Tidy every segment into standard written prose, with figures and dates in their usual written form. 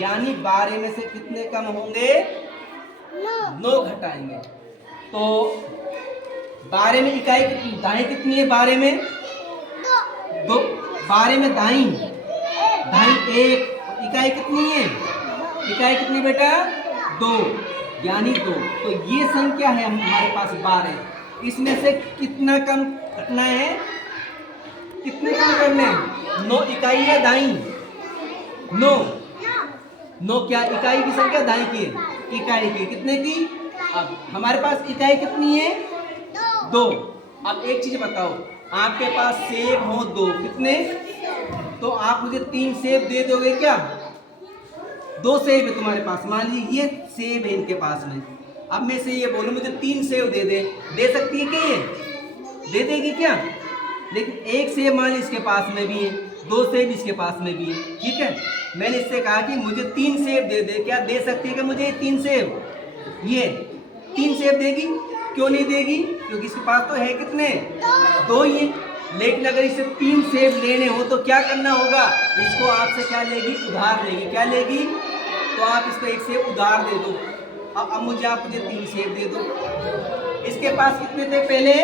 यानी 12 में से कितने कम होंगे? 9 घटाएंगे। तो 12 में इकाई दाएं कितनी है? 12 में 2, 12 में दाई 1, इकाई कितनी है? इकाई कितनी बेटा? 2, यानी 2। तो ये संख्या है हमारे पास 12। इसमें से कितना कम घटना है? कितने कम करने हैं? 9 इकाई है दाई 9 क्या इकाई की संख्या दाई की है? इकाई की कितने की? अब हमारे पास इकाई कितनी है? 2। अब एक चीज बताओ, आपके पास सेब हो 2, कितने? तो आप मुझे 3 सेब दे दोगे क्या? 2 सेब है तुम्हारे पास, मान लीजिए ये सेब है इनके पास में। अब मैं से ये बोलूं मुझे 3 सेब दे सकती है क्या? ये दे देगी क्या? लेकिन एक सेब मान ली इसके पास में भी है, 2 सेब इसके पास में भी है, ठीक है। मैंने इससे कहा कि मुझे 3 सेब दे दे, क्या दे सकती है क्या मुझे 3 सेब? ये 3 सेब देगी? क्यों नहीं देगी? क्योंकि इसके पास तो है कितने? 2 ही है। लेकिन अगर इसे 3 सेब लेने हो तो क्या करना होगा? इसको आपसे क्या लेगी? उधार लेगी। क्या लेगी? तो आप इसको 1 सेब उधार दे दो। अब मुझे 3 सेब दे दो। इसके पास कितने थे पहले?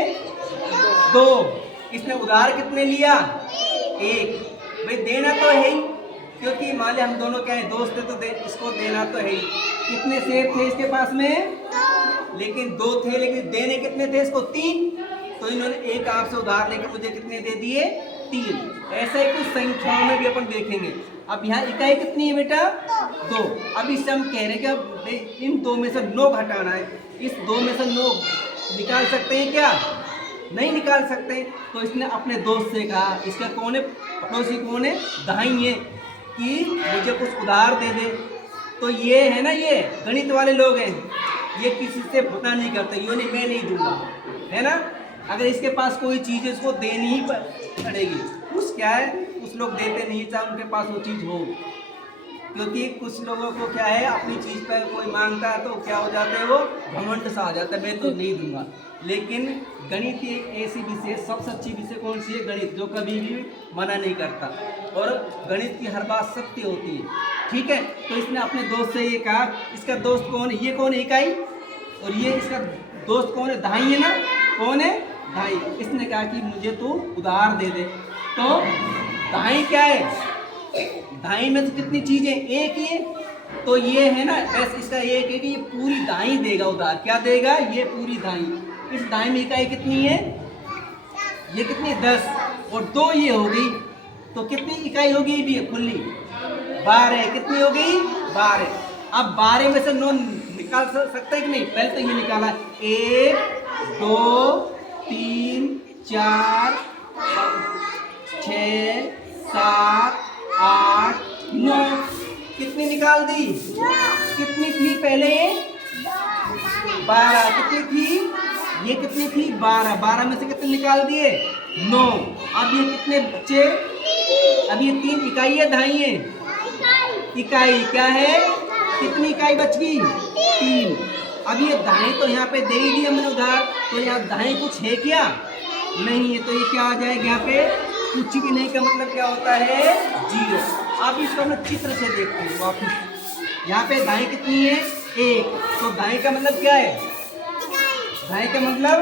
2। इसने उधार कितने लिया? 1। भाई देना तो है ही, क्योंकि मान लिया हम दोनों क्या है? दोस्त है, तो इसको देना तो है ही। कितने सेब थे इसके पास में? लेकिन 2 थे, लेकिन देने कितने थे इसको? 3। तो इन्होंने 1 आपसे उधार लेकर मुझे कितने दे दिए? 3। ऐसे ही कुछ संख्याओं में भी अपन देखेंगे। अब यहाँ इकाई कितनी है बेटा? 2। अब इससे हम कह रहे हैं कि अब इन 2 में से 9 घटाना है। इस 2 में से 9 निकाल सकते हैं क्या? नहीं निकाल सकते। तो इसने अपने दोस्त से कहा, इसका कौन है? पड़ोसी कौन है? दाई है, कि मुझे कुछ उधार दे दे। तो ये है ना, ये गणित वाले लोग हैं, ये किसी से भुगतान नहीं करते। यो नहीं, मैं नहीं दूंगा, है ना। अगर इसके पास कोई चीज़ है उसको देनी ही पड़ेगी। कुछ क्या है, कुछ लोग देते नहीं चाहे उनके पास वो चीज़ हो, क्योंकि कुछ लोगों को क्या है, अपनी चीज़ पर कोई मांगता है तो क्या हो जाता है, वो घमंड सा आ जाता है, मैं तो नहीं दूंगा। लेकिन गणित एक ऐसी विषय, सबसे अच्छी विषय कौन सी है? गणित, जो कभी भी मना नहीं करता और गणित की हर बात सत्य होती है, ठीक है। तो इसने अपने दोस्त से ये कहा, इसका दोस्त कौन है? ये कौन है? इकाई। और ये इसका दोस्त कौन है? दाई है ना। कौन है? दाई। इसने कहा कि मुझे तू उधार दे दे। तो दाई क्या है? दाई में तो कितनी चीजें? एक ही है। तो ये है ना, बस इसका एक है कि ये पूरी दाई देगा उधार। क्या देगा? ये पूरी दाई। इस दाई में इकाई कितनी है? ये कितनी? 10। और 2 ये हो गई, तो कितनी इकाई होगी? ये भी है खुली 12। कितनी हो गई? 12। अब 12 में से 9 निकाल सकते हैं कि नहीं? पहले तो ये निकाला, 1 2 3 4 6 7 8 9। कितनी निकाल दी? कितनी थी पहले? 12। कितनी थी? ये कितनी थी? 12। 12 में से कितने निकाल दिए? 9। अब ये कितने बच्चे? अब ये 3 इकाई है, दाई है? इकाई क्या है? कितनी इकाई बच गई? 3। अब ये दाएं तो यहाँ पे दे ही दी हमने उधार, तो यहाँ दाएं कुछ है क्या? नहीं है। तो ये क्या आ जाएगा यहाँ पे? कुछ भी नहीं का मतलब क्या होता है? 0। अब इसको हम चित्र से देखते हैं वापिस। यहाँ पे दाएं कितनी है? 1। तो दाएं का मतलब क्या है? दाएं का मतलब